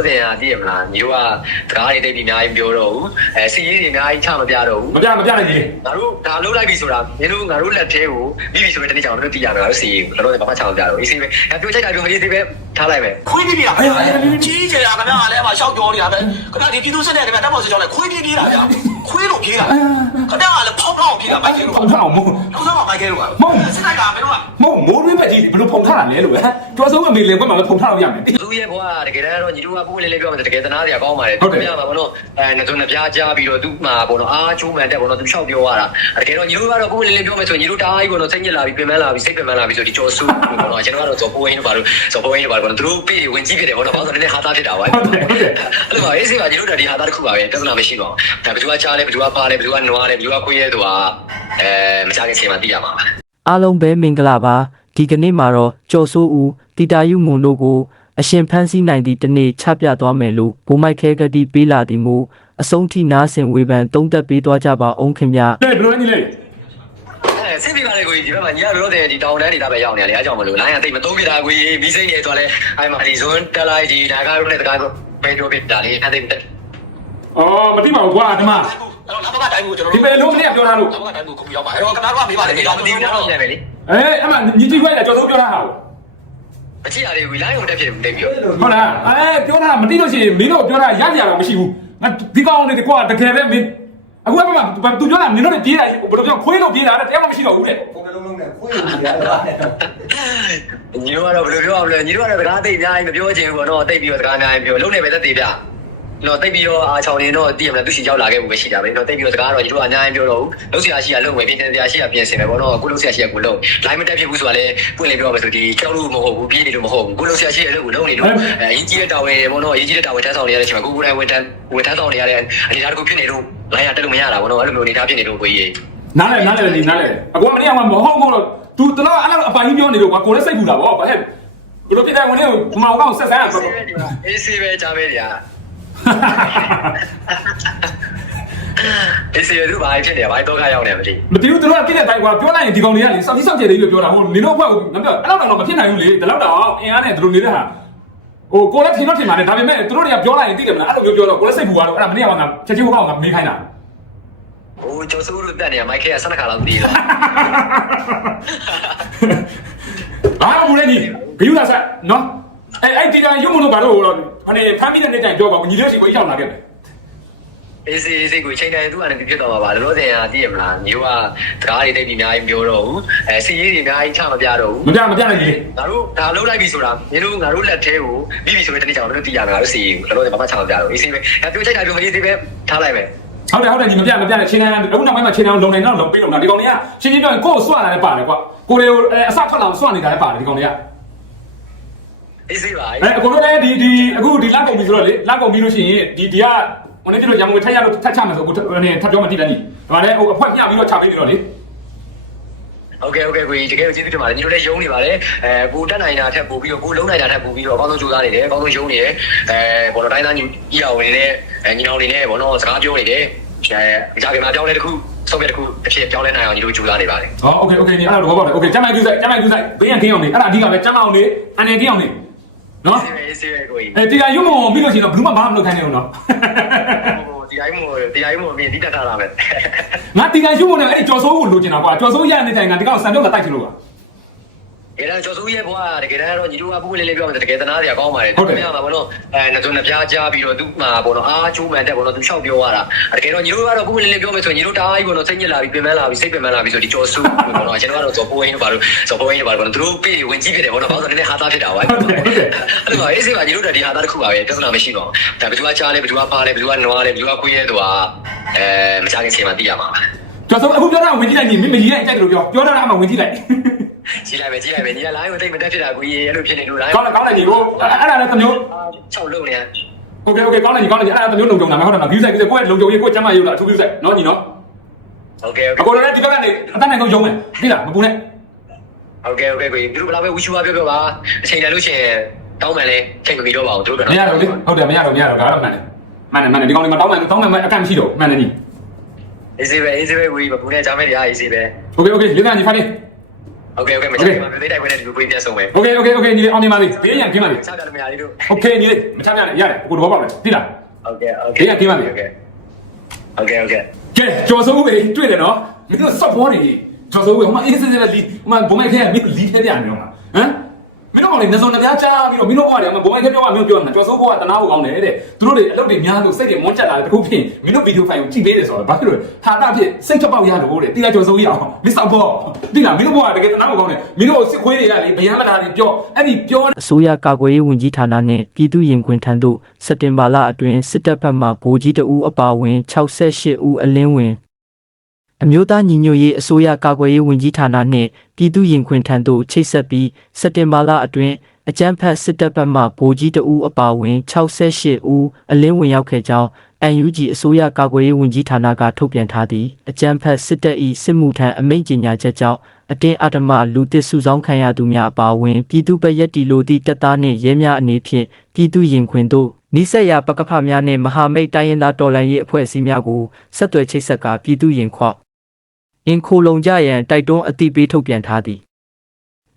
လောဆယ်ကသိရမလားညီတို့ကစကားတွေတိတ်ပြီးအများကြီးပြောတော့ဘူးအဲစီရေးတွေအများကြီးချမပြတော့ဘူးမပြမပြနိုင်ကြီးငါတို့ဒါလုံးလိုက်ပြီဆိုတာမင်းတို့ငါတို့လက်သေးကိုပြီးပြီဆိုရင်တနေ့ကြောင်တို့သိရမယ်ငါတို့စီရေးကိုလောလောဆယ်ဘာမှချမပြတော့ဘူးအေးစီပဲငါပြောချိုက်တာပြောမရေးသေးပဲထားလိုက်မယ်ခွေးပြေးပြေးတာကြီးကျယ်တာခင်ဗျာလည်းအမရှောက်ပြောနေတာပဲခင်ဗျာဒီပြည်သူစစ်တဲ့ခင်ဗျာတပ်မတော်စစ်ကြောင်းလည်းခွေးပြေးပြေးတာဗျာခွေးလို့ပြေးတာခင်ဗျာကလည်းဖောက်ဖောက်ပြေးတာမိုက်ခဲလို့ဖုံထားအောင်မဟုတ်လုံးစားမှာမိုက်ခဲလို့ပါစစ်တိုက်ကမင်းတို့ကမဟုတ်မိုးရင်းပဲကြီးဘယ်လိုဖုံထားတာလဲလို့ဟမ်ကျော်စိုးအမေလည်းဘက်မှာဖုံထားလို့ရမယ် သူရဲ့ဘွားတကယ်တမ်းတော့ညီတို့ကပုံလေးလေးပြောမှတကယ်သနာစရာကောင်းပါတယ်ဟုတ်တယ်ပြပါဘောနော်အဲငါတို့နှပြကြားပြီးတော့သူ့မှာဘောနော်အားချိုးမှန်တဲ့ဘောနော်သူလျှောက်ပြောရတာတကယ်တော့ညီတို့ကတော့ပုံလေးလေးပြောမှဆိုညီတို့တအားကြီးဘောနော်စိတ်ညစ်လာပြီးပြင်ပန်းလာပြီးစိတ်ပြင်ပန်းလာပြီးဆိုဒီကြော်ဆူဘောနော်ကျွန်တော်ကတော့ဇော်ပိုးရင်းတို့ဘာလို့ဇော်ပိုးရင်းတို့ဘာလို့သူတို့ပြေဝင်ကြည့်ဖြစ်တယ်ဘောနော်ဘာလို့လဲနည်းနည်းဟာသားဖြစ်တာပါအဲ့လိုပါအေးစေးပါညီတို့တို့ဒီဟာသားတစ်ခုပါပဲပြဿနာမရှိပါဘူးဒါဘယ်သူကကြားလဲဘယ်သူကပါလဲဘယ်သူကနွားလဲဘယ်သူကခွေးရဲဆိုတာအဲမစားခင်ချိန်မှာသိရမှာပါအားလုံးပဲမင်္ဂလာပါဒီကနေ့မှာတော့ကျော်စိုးဦးတီတာယုမွန်တို့ကို အရှင်ဖန်းစီနိုင်သည့်တနေ့ချပြသွားမယ်လို့ဘိုးမိုက်ခဲကတိပေးလာသည်မို့အဆုံးထိနားဆင်ဝေဖန်တုံးသက်ပေးသွားကြပါအောင်ခင်ဗျလေဘယ်လိုလဲညီလေးအဲစိတ်ပြပါလေကိုကြီးဒီဘက်မှာညီကလို့တဲ့ဒီတောင်တန်းနေတာပဲရောက်နေတယ်လေအားကြောင့်မလို့လိုင်းကတိတ်မသုံးပြတာကိုကြီးပြီးစိတ်ရဲဆိုလဲအဲ့မှာဒီဇွန်တက်လိုက်ဒီနာကားလို့လည်းတကားတော့ပဲတော့ပြတာလေအဲ့ဒီတက်အော်မသိပါဘူးကွာဒီမှာအဲ့တော့နောက်ဘက်ကတိုင်းကိုကျွန်တော်ဒီပဲလုံးမနေ့ကပြောထားလို့နောက်ဘက်ကတိုင်းကိုခုရောက်ပါအဲ့တော့ခင်ဗျားတို့ကမေးပါလေဒီဒီတော့တော့မမသိသိဘူးဘူးတော့နော်ပြန်ပဲလေအဲအဲ့မှာညီကြီးခွဲကကျော်စိုးပြောထားတာဟု တ်မကြည့်ရသေးဘူးလိုင်းကိုတက်ဖြစ်တယ်တိတ်ပြီးတော့ဟုတ်လားအဲပြောတာမသိလို့ရှိရင်မင်းတို့ပြောတာရကြရတော့မရှိဘူးငါဒီကောင်လေးကွာတကယ်ပဲမင်းအခုကမှသူပြောတာမင်းတို့ပြေးတာဘယ်လိုပြောခွေးလို့ပြေးတာတဲ့တရားမရှိတော့ဘူးတဲ့ပုံလုံးလုံးနဲ့ခွေးနေရတယ်ညီတို့ကတော့ဘယ်လိုပြောရမလဲညီတို့ကတော့စကားတိတ်အများကြီးမပြောချင်ဘူးပေါ့နော်တိတ်ပြီးတော့စကားအများကြီးပြောလုံးနေပဲတက်သေးပြ တော့တိတ်ပြီးတော့အားချောင်းနေတော့တည်ရမလားသူစီရောက်လာခဲ့ဘူးပဲရှိတာပဲတော့တိတ်ပြီးတော့စကားတော့ညီတို့ကအများကြီးပြောတော့ဘူးလုံးဆရာရှိရလုံးပဲပြင်ဆင်ဆရာရှိရပြင်ဆင်ပဲပေါ့နော်အခုလုံးဆရာရှိရကိုလုံး line မတက်ဖြစ်ဘူးဆိုတာလေပွင့်လေပြောမယ်ဆိုဒီကြောက်လို့မဟုတ်ဘူးပြေးနေလို့မဟုတ်ဘူးကိုလုံးဆရာရှိရလို့ကိုလုံးနေလို့အဲအရင်ကြီးတဲ့တာဝန်ပေါ့နော်အရင်ကြီးတဲ့တာဝန်ထမ်းဆောင်နေရတဲ့အချိန်မှာကိုကိုယ်တိုင်ဝန်ထမ်းဝန်ထမ်းဆောင်နေရတဲ့အနေအထားတစ်ခုဖြစ်နေလို့ line ရတက်လို့မရတာပေါ့နော်အဲ့လိုမျိုးအနေအထားဖြစ်နေလို့ကိုကြီးနားလေနားလေဒီနားလေအခုကမနေ့ကမှမဟုတ်ဘူးတော့ तू တလားအဲ့လိုအပိုင်ကြီးပြောနေလို့ကွာကိုလည်းစိတ်ပူတာဗောဘာဟဲ့ဘယ်လိုဖြစ်တယ်ဝင်နေမောင်ကောင်ဆက်ဆန်းတော့အေးဆေးပဲကြားပဲညာ အေးဆေးရသူဘာဖြစ်နေဘာတော့ခါရောက်နေမသိမသိဘူးသူတို့ကတိတဲ့တိုင်းကွာပြောလိုက်ရင်ဒီကောင်တွေကလေစောက်ကြီးစောက်ကျဲလေးလို့ပြောတာဟိုနင်တို့ဘက်ကိုငါပြောအဲ့လောက်တော့မဖြစ်နိုင်ဘူးလေဒီလောက်တော့အင်အားနဲ့သူတို့နေတဲ့ဟာဟိုကိုလည်းထင်တော့ထင်ပါတယ်ဒါပေမဲ့သူတို့တွေကပြောလိုက်ရင်သိတယ်မလားအဲ့လိုပြောပြောတော့ကိုလည်းစိတ်ပူသွားတော့အဲ့ဒါမနေ့ကမှငါချက်ချင်းဟိုကောင်ကမေးခိုင်းတာဟိုကျော်စိုးတို့တက်နေမိုက်ခဲက12ခါလောက်တည်လားဘာမှမလဲညီဂယူလာဆက်နော် အဲ့အဲ့ဒီကရုံမလို့ဘာလို့ဟိုအနေဖမ်းမိတဲ့နေ့တိုင်းပြောပါဦးညီလေးစီကိုရောက်လာခဲ့တယ်အေးဆေးအေးဆေးကိုချိန်တိုင်းသူကနေဖြစ်သွားမှာပါလောလောဆယ်ကတည်ရမလားညီတို့ကစကားတွေတိတ်ပြီးအများကြီးပြောတော့ဘူးအဲစီရေးတွေအများကြီးချမပြတော့ဘူးမပြမပြနိုင်ကြီးငါတို့ဒါလုံးလိုက်ပြီဆိုတာမင်းတို့ငါတို့လက်သေးကိုပြီးပြီဆိုရင်တနေ့ကြောင်တို့သိရမယ်ငါတို့စီကိုလောလောဆယ်ဘာမှချမပြတော့အေးဆေးပဲအဲပြောချိုက်တာပြောမရေးသေးပဲထားလိုက်မယ်ဟုတ်တယ်ဟုတ်တယ်ညီမပြမပြနဲ့ချင်းတိုင်းအခုနောက်ပိုင်းမှာချင်းတိုင်းလုံနေတော့လုံပေးလုံတာဒီကောင်တွေကချင်းချင်းပြောရင်ကိုယ်ဆွလာတယ်ပါတယ်ကွာကိုယ်တွေကိုအစထွက်လာဆွနေတာလည်းပါတယ်ဒီကောင်တွေက အေးဆေးပါ အဲအကုန်လုံးလည်းဒီဒီအခုဒီလက်ကုန်ပြီဆိုတော့လေလက်ကုန်ပြီလို့ရှိရင်ဒီဒီကဟိုနေ့ကျတော့ရမငွေထက်ရလို့ထက်ချမယ်ဆိုအခုနေထပ်ပြောမှတိတယ်ညီဒါမှလည်းဟိုအဖွက်ပြပြီးတော့ချပေးနေတော့လေ โอเคโอเคကိုကြီးတကယ်ကိုကျေးဇူးတင်ပါတယ်ညီတို့လည်းယုံနေပါတယ်အဲကိုတက်နိုင်တာထက်ပို့ပြီးတော့ကိုလုံးနိုင်တာထက်ပို့ပြီးတော့အကောင်းဆုံးကြိုးစားနေတယ်အကောင်းဆုံးယုံနေတယ်အဲဘောတော်တိုင်းသားညီကြီးအောင်နေတယ်အဲညီအောင်နေတယ်ဘောနော်စကားပြောနေတယ်အဲကြာကြမှာပြောင်းလဲတစ်ခုဆုံးဖြတ်တစ်ခုအဖြစ်ပြောင်းလဲနိုင်အောင်ညီတို့ကြိုးစားနေပါတယ် ဟောโอเคโอเคညီအဲ့ဒါတော့ဘောပါတယ်โอเคကျမ်းမိုက်ကူးဆိုင်ကျမ်းမိုက်ကူးဆိုင်ဘေးရန်ကင်းအောင်နေအဲ့ဒါအဓိကပဲကျမ်းမအောင်နေအနေကင်းအောင်နေ နော်စီပဲစီပဲကိုကြီးအဲဒီကရုံမုံပြီးလို့ရှိရင်တော့ဘယ်သူမှဘာမှမလုပ်ခိုင်းနေဘူးနော်ဟိုဒီတိုင်းမို့ဒီတိုင်းမို့မြင်တိတက်တာလာပဲငါတီကန်ရုံမုံနဲ့အဲ့ဒီကြော်စိုးကိုလိုချင်တာကွာကြော်စိုးရတဲ့တိုင်ကဒီကောင်စံပြုတ်လာတိုက်ချင်လို့ ပါအဲဒါကျော်စိုးရဲ့ဘွားတကယ်တမ်းတော့ညီတို့ကပုံလေးလေးပြောမယ်တကယ်သနာစရာကောင်းပါတယ်ဟုတ်တယ်မှာဘောနော်အဲငါတို့နှပြကြားပြီးတော့သူ့မှာဘောနော်အားချိုးမှန်တဲ့ဘောနော်သူလျှောက်ပြောရတာတကယ်တော့ညီတို့ကတော့ပုံလေးလေးပြောမယ်ဆိုရင်ညီတို့တအားကြီးဘောနော်စိတ်ညစ်လာပြီးပြင်ပန်းလာပြီးစိတ်ပြင်ပန်းလာပြီးဆိုဒီကျော်စိုးဘောနော်ကျွန်တော်ကတော့ဇော်ပိုးရင်းတို့ဘာလို့ဇော်ပိုးရင်းတို့ဘာလို့သူတို့ပြေးဝင်ကြည့်ဖြစ်တယ်ဘောနော်ဘာလို့လဲနည်းနည်းဟာသားဖြစ်တာပါအဲ့လိုပါအေးစေးပါညီတို့ဒီဟာသားတစ်ခုပါပဲပြဿနာမရှိပါဘူးဒါဘယ်သူကကြားလဲဘယ်သူကပါလဲဘယ်သူကနွားလဲဘယ်သူကခွေးရဲဆိုတာအဲမချခင်ချိန်မှာသိရမှာပါကျော်စိုးအခုပြောတာဝင်ကြည့်လိုက်ညီမင်းမကြီးရဲ့အကြိုက်တယ်လို့ပြောပြောတာအမှဝင်ကြည့်လိုက် ကြည့်လိုက်မယ်ကြည့်လိုက်မယ်ညီကလိုင်းကိုတိတ်မတက်ဖြစ်တာကိုကြီးအဲ့လိုဖြစ်နေလို့လိုင်း ကောင်းတယ်ကောင်းတယ်ညီကိုအဲ့ဒါလည်းတစ်မျိုး 6လုံးနေ โอเคโอเคကောင်းတယ်ညီကောင်းတယ်ညီအဲ့ဒါတစ်မျိုးလုံကြုံတာမဟုတ်တော့နော် view site ကိုယ့်ရဲ့လုံကြုံရေးကိုယ့်ကျမ်းမာရေးလို့အထူး view site နော်ညီနော် โอเคโอเค အကုန်လုံးလည်းဒီဘက်ကနေအတန်းနိုင်ကုန်ယုံမယ်သိလားမပူနဲ့ โอเคโอเคကိုကြီးသူတို့ဘယ်လောက်ပဲဝီချူပါပြောပြောပါအချိန်တန်လို့ရှိရင်တောင်းမှန်လဲချိန်မပြီးတော့ပါဘူးသူတို့ မရတော့လေဟုတ်တယ်မရတော့မရတော့ဒါတော့မှန်တယ်မှန်တယ်မှန်တယ်ဒီကောင်လေးမတောင်းမှန်တောင်းမှန်အကန့်မရှိတော့မှန်တယ်ညီ အေးစေးပဲအေးစေးပဲကိုကြီးမပူနဲ့ကြားမဲ့တရားအေးစေးပဲ โอเคโอเคလေးကညီဖိုင်လေး โ โอเคโอเคမချိုင်ဘူးသိတိုက်ခွင့်နဲ့ဒီကိုပြန်ဆုံးမယ် โอเคโอเคโอเคညီလေးအောင်မြင်ပါသေးဘေးရန်ခင်းပါသေး စားကြလို့မရသေးလို့ โอเคညီလေးမချမ်းမြရတယ်ကိုတော့ပါပဲသိလား โอเคโอเค ဘေးရန်ခင်းပါသေး โอเคโอเคโอเค ကဲကျော်စိုးဦးလေတွေ့တယ်နော်မင်းတို့စော့ဘောနေကျော်စိုးဦးဟိုမှာအေးစစ်စစ်လီဟိုမှာဘုံမိုက်ခဲမင်းလီထဲပြန်နေတော့မှာဟမ် မင်းတို့ကလည်းနေစုံနှပြားကြားပြီးတော့မင်းတို့ကလည်းဘုံမိုက်ခဲပြောကမင်းတို့ပြောနေတာကျော်စိုးဦးကတနာဖို့ကောင်းတယ်တဲ့သူတို့တွေအလုပ်တွေများလို့စိတ်တွေမွန်းချက်လာတယ်တခုဖြစ်မင်းတို့ဗီဒီယိုဖိုင်ကိုကြည့်ပေးတယ်ဆိုတော့ဘာဖြစ်လို့ဟာတာဖြစ်စိတ်ထပေါက်ရလို့တဲ့တရားကျော်စိုးကြီးအောင်မစ်ဆော့ဘောဒီလားမင်းတို့ကတကယ်တနာဖို့ကောင်းတယ်မင်းတို့စစ်ခွေးတွေကလေဗျာမလာတွေပြောအဲ့ဒီပြောအစိုးရကာကွယ်ရေးဝန်ကြီးဌာနနဲ့ပြည်သူ့ရင်ခွင်ထံသို့စက်တင်ဘာလအတွင်းစစ်တပ်ဘက်မှဗိုလ်ကြီးတအူးအပါအဝင်68ဦးအလင်းဝင် အမျိုးသားညီညွတ်ရေးအစိုးရကာကွယ်ရေးဝန်ကြီးဌာနနှင့်ပြည်သူ့ရင်ခွင်ထံသို့ချိတ်ဆက်ပြီးစက်တင်ဘာလအတွင်းအကြမ်းဖက်စစ်တပ်ဘက်မှဗိုလ်ကြီးတအူးအပါအဝင်68ဦးအလင်းဝင်ရောက်ခဲ့ကြောင်း UNG အစိုးရကာကွယ်ရေးဝန်ကြီးဌာနကထုတ်ပြန်ထားသည်အကြမ်းဖက်စစ်တပ်၏စစ်မှုထမ်းအမိန့်ကြေညာချက်ကြောင့်အတင်းအဓမ္မလူတစ်စုဆောင်းခံရသူများအပါအဝင်ပြည်သူ့ဘက်ရက်တီလိုသည့်တပ်သားနှင့်ရဲများအနေဖြင့်ပြည်သူ့ရင်ခွင်သို့နိဆက်ရာပကဖများနှင့်မဟာမိတ်တိုင်းရင်းသားတော်လှန်ရေးအဖွဲ့အစည်းများကိုဆက်သွယ်ချိတ်ဆက်ကပြည်သူ့ရင်ခွ အင်ခိုလုံကြရန်တိုက်တွန်းအသိပေးထုတ်ပြန်ထားသည်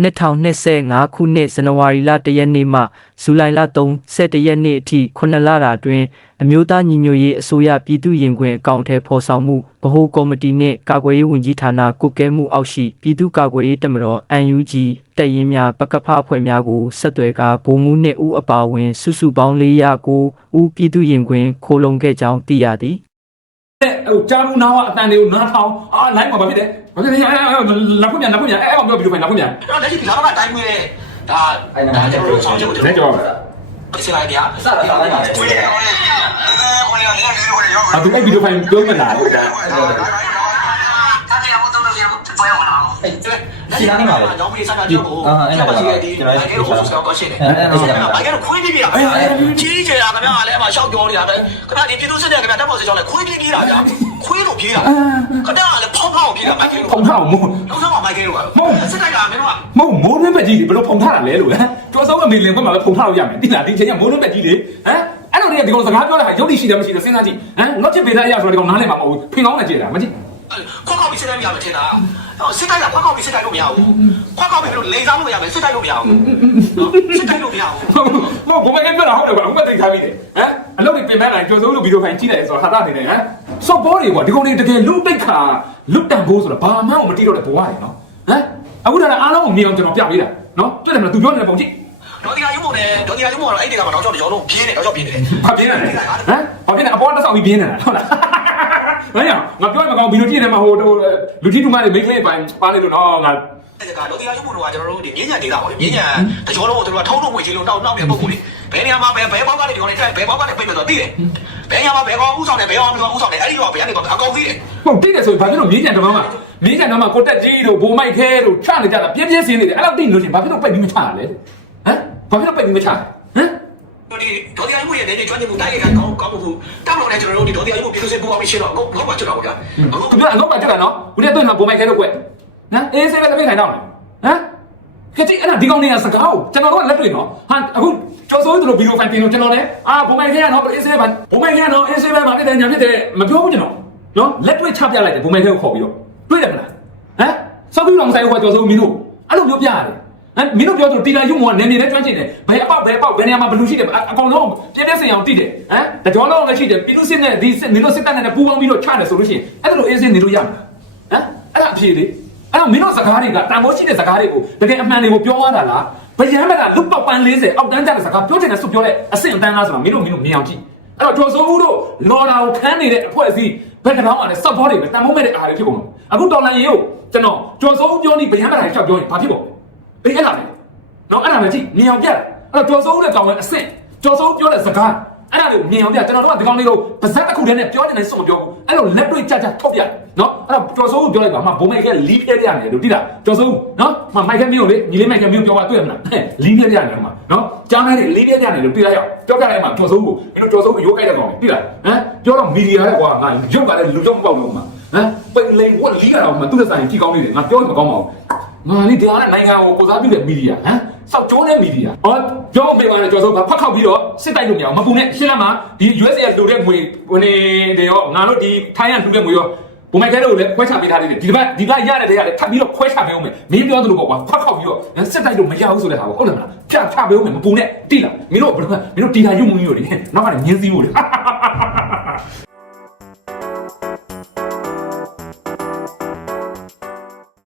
2025ခုနှစ်ဇန်နဝါရီလ1ရက်နေ့မှဇူလိုင်လ31ရက်နေ့အထိ9လတာအတွင်းအမျိုးသားညီညွတ်ရေးအစိုးရပြည်သူ့ရင်ခွင်အကောင့်ထဲပေါ်ဆောင်မှုဗဟိုကော်မတီနှင့်ကာကွယ်ရေးဝန်ကြီးဌာနကုကဲမှုအောက်ရှိပြည်သူ့ကာကွယ်ရေးတပ်မတော် UNG တပ်ရင်းများပကဖအဖွဲ့များကိုဆက်သွယ်ကာဗိုလ်မှူးနှင့်ဦးအပါအဝင်စုစုပေါင်း409ဦးပြည်သူ့ရင်ခွင်ခိုလုံခဲ့ကြောင်းသိရသည်တဲ့ ဟိုကြားဘူးနားဝအတန်တွေကိုနားထောင်အာလိုက်မှာဘာဖြစ်လဲဘာဖြစ်လဲလက်ဖွင့်ပြန်လက်ဖွင့်ပြန်အဲ့အောင်ပြောပြီးတော့ပြန်လက်ဖွင့်ပြန်တော့လက်ရှိဒီလာဘကအတိုင်းမွေးတယ်ဒါဒါကျွန်တော်တို့ဆောင်ချက်ကိုကျွန်တော်အစလိုက်ရအစလိုက်ပါလေ။အတူအဲ့ဗီဒီယိုဖိုင်ပြောမလား။ ပွဲဝင်လာအောင်အဲ့ဒီကနေပါလေကျောင်းမကြီးစကားကြောက်ကိုအာအဲ့ဒါပါကျွန်တော်ရေးဆောက်တော့ရှင်းတယ်အဲ့ဒါကခွေးပြပြတာကြီးကြတာခင်ဗျားကလည်းအမရှောက်ကြောနေတာပဲခင်ဗျားဒီပြည်သူစစ်တဲ့ခင်ဗျားတပ်ဖို့စစ်ကြောင်းလည်းခွေးပြပြတာဗျာခွေးလိုပြေးတာခင်ဗျားကလည်းဖောင်းဖောင်းပြေးတာမိုက်ကလေးလိုဖောင်းဖောင်းမို့လုံးဆောင်မိုက်ကလေးလိုပါမဟုတ်စစ်တိုက်ကမင်းတို့ကမဟုတ်မိုးနှင်းပဲကြီးဘယ်လိုဖုံထားတာလဲလို့ဟမ်တော်ဆောင်အမေလင်ဘက်မှာပဲဖုံထားလို့ရမယ်တိလားဒီချိန်ကမိုးနှင်းပဲကြီးလေဟမ်အဲ့လိုတွေကဒီကောင်စကားပြောတာဟာရုပ်တိရှိတယ်မရှိတယ်စဉ်းစားကြည့်ဟမ်ငေါ့ချစ်ပေသားအရာဆိုတော့ဒီကောင်နားလည်မှာမဟုတ်ဘူးဖိနှောင်းနေကြတာမကြည့်ခေါက်ခေါက်ပြီးစဉ်းစားမိရမထင်တာ စစ်တိုင်းကခွက်ကောက်ပြီးစစ်တိုင်းလို့မရဘူးခွက်ကောက်ပြီးလို့လိန်စားလို့ရမယ်စစ်တိုင်းလို့မရဘူးစစ်တိုင်းလို့မရဘူးမဟုတ်ဘုံမကပြောတာဟုတ်တယ်ကွာဥပဒေထားပြီးတယ်ဟမ်အလုပ်တွေပြင်ပန်းလာကျော်စိုးလို့ဗီဒီယိုဖိုင်ကြည့်လိုက်ဆိုတော့ဟာတာနေတယ်ဟမ်စော့ဘောတွေကွာဒီကောင်တွေတကယ်လူတိတ်ခါလူတန်ဖို့ဆိုတော့ဘာမှမတိတော့တဲ့ဘဝရယ်နော်ဟမ်အခုဒါအားလုံးကိုမြင်အောင်ကျွန်တော်ပြပေးတာနော်တွေ့တယ်မလားသူပြောနေတဲ့ပုံကြည့်ဒေါ်ဒီယာယူမို့နဲ့ဒေါ်ဒီယာယူမို့ကတော့အဲ့ဒီကမှတော့ကြောက်ကြောက်လို့ပြင်းနေတော့ကြောက်ပြင်းနေတယ်ဘာပြင်းနေလဲဟမ်ဘာပြင်းနေအပေါ်တက်ဆောင်ပြီးပြင်းနေတာဟုတ်လား မင်းငါပြောရမကောင်းဗီဒီယိုကြည့်နေမှာဟိုလူကြီးတူမတွေမိတ်ကလေးပိုင်းပါနေလို့နော်ငါအဲ့ဒါကဒေါ်ဒီယာယူမို့တော့ကျွန်တော်တို့ဒီမြင်းညံဒေတာပေါ့လေမြင်းညံတကြောလို့တို့ကထုံးထုံးဝင်ချင်းလို့တောက်နောက်တဲ့ပုံကိုလေဘယ်နေရာမှာဘယ်ဘယ်ဘောက်ကနေဒီကောင်လေးတက်ဘယ်ဘောက်ကနေပိတ်လို့တော့သိတယ်ဘယ်နေရာမှာဘယ်ကောင်ဥဆောင်တယ်ဘယ်ကောင်ဥဆောင်တယ်အဲ့ဒီတော့ဘယ်ကနေတော့အကောင်သိတယ်ဟုတ်တိတယ်ဆိုဘာဖြစ်လို့မြင်းကြံတော့မှမြင်းကြံတော့မှကိုတက်ကြီးတို့ဘိုးမိုက်ခဲတို့ချနေကြတာပြင်းပြင်းစင်းနေတယ်အဲ့လောက်တိလို့ရှင်ဘာဖြစ်လို့ပိတ်ပြီးမချရလဲဟမ်ဘာဖြစ်လို့ပိတ်ပြီးမချဟမ်ဒီဒေါ်ဒီယာယူမို့ ရဲ့နေနေကျွမ်းကျင်မှုတိုက်ရိုက်ကောင်းကောင်းမှုတောက်လို့လည်းကျွန်တော်တို့ဒီဒေါ်ဒီယာယူမို့ပြည်သူစစ်ပူအောင်ရှင်းတော့ငုတ်ငုတ်ပါကျွတ်တော့ဗျာအခုသူပြောအငုတ်ကကြက်တာနော်ဦးလေးတွေ့မှာဘိုးမိုက်ခဲတို့ကွဟမ်အေးဆေးပဲသမီးခိုင်တော့ဟမ်ကတိအဲ့ဒါဒီကောင်တွေကစကားကိုကျွန်တော်တို့ကလက်တွေ့နော်ဟာအခုကျော်စိုးတို့ဗီဒီယိုဖိုင်ပြင်လို့ကျွန်တော်လည်းအာဘိုးမိုက်ခဲကနော်အေးဆေးပဲဘိုးမိုက်ခဲကနော်အေးဆေးပဲမဖြစ်တယ်ညာဖြစ်တယ်မပြောဘူးကျွန်တော်နော်လက်တွေ့ချပြလိုက်တယ်ဘိုးမိုက်ခဲကိုခေါ်ပြီးတော့တွေ့တယ်မလားဟမ်စောက်ပြီးတော့ဆိုင်ဟိုကကျော်စိုးမင်းတို့အဲ့လိုမျိုးပြရတယ် ဟမ်မင်းတို့ပြောသူတီလာယူမောကနေနေနဲ့ကျွမ်းကျင်တယ်ဘယ်အပေါက်ဘယ်အပေါက်ဘယ်နေရာမှာဘလူးရှိတယ်အကောင်လုံးပြည့်ပြည့်စင်အောင်တိတယ်ဟမ်တကြောလုံးလည်းရှိတယ်ပြည်သူစစ်နဲ့ဒီစစ်နေလို့စစ်တပ်နဲ့ပူးပေါင်းပြီးတော့ချတယ်ဆိုလို့ရှိရင်အဲ့ဒါလိုအေးစင်းနေလို့ရမှာဟမ်အဲ့ဒါအဖြေလေအဲ့တော့မင်းတို့စကားတွေကတန်ဖိုးရှိတဲ့စကားတွေကိုတကယ်အမှန်တွေကိုပြောရတာလားဗရမ်းမလားလွတ်ပေါက်ပန်း40အောက်တန်းကြတဲ့စကားပြောချင်တဲ့စွပြောတဲ့အဆင့်အတန်းလားဆိုတော့မင်းတို့မင်းတို့မြင်အောင်ကြည့်အဲ့တော့ကျော်စိုးဦးတို့လော်တာကိုခန်းနေတဲ့အဖွဲ့အစည်းဘက်ကောင်ကလည်းစော့ဘောတွေပဲတန်ဖိုးမဲ့တဲ့အားတွေဖြစ်ကုန်တယ်အခုတော်လန်ရေကိုကျွန်တော်ကျော်စိုးဦးပြောနေဗရမ်းမလားချက်ပြောရင်ဘာဖြစ်ကု န်လဲအေးအဲ့လားနော်အဲ့ဒါပဲကြည့်မြင်အောင်ပြတယ်အဲ့တော့ကျော်စိုးဦးတဲ့ကောင်လည်းအဆင့်ကျော်စိုးဦးပြောတဲ့စကားအဲ့ဒါကိုမြင်အောင်ပြကျွန်တော်တို့ကဒီကောင်လေးကိုပါဇက်တစ်ခုတည်းနဲ့ပြောနေတယ်စွန့်မပြောဘူးအဲ့လိုလက်တွေ့ကြကြထုတ်ပြနော်အဲ့တော့ကျော်စိုးဦးပြောလိုက်ပါမှဘုံမိုက်ကလီးပြဲပြရတယ်လို့တိလားကျော်စိုးဦးနော်မှမိုက်ကမျိုးလေညီလေးမိုက်ကမျိုးပြောပါတွေ့ရမလားလီးပြဲပြရတယ်မှာနော်ကြားမဲတွေလီးပြဲပြရတယ်လို့တိလားရောက်ပြောပြလိုက်မှကျော်စိုးဦးကိုမင်းတို့ကျော်စိုးဦးရိုးကြိုက်တဲ့ကောင်တိလားဟမ်ပြောတော့မီဒီယာရဲ့ကွာငါရုပ်ကလည်းလူတော့မပေါက်လို့မှာဟမ်ပိန်လိန်ဝက်လီးကတော့မှသူ့ဆိုင်ကြည့်ကောင်းနေတယ်ငါပြောရင်မကောင်းပါဘူး ငါလေးတရားနဲ့နိုင်ငံကိုကိုစားပြုတဲ့မီဒီယာဟမ်စောက်ကျိုးတဲ့မီဒီယာဟောပြောမေးပါနဲ့ကျော်စိုးကဖတ်ခောက်ပြီးတော့စစ်တိုက်လို့မရအောင်မပူနဲ့ရှင်းရမှာဒီ USA လူတဲ့ငွေဝင်နေတယ်ရောငါတို့ဒီထိုင်းရလူတဲ့ငွေရောဘုံမိုက်ခဲတို့လည်းခွဲချပေးထားသေးတယ်ဒီကဘက်ဒီကရတဲ့တွေကလည်းထပ်ပြီးတော့ခွဲချပေးအောင်မယ်မင်းပြောသလိုပေါ့ကွာဖတ်ခောက်ပြီးတော့စစ်တိုက်လို့မရဘူးဆိုတဲ့ဟာပေါ့ဟုတ်တယ်မလားပြချပေးအောင်မယ်မပူနဲ့တိလားမင်းတို့ဘယ်လိုမင်းတို့တီတာရုံမင်းတို့လေနောက်ကနေမြင်းစည်းဖို့လေ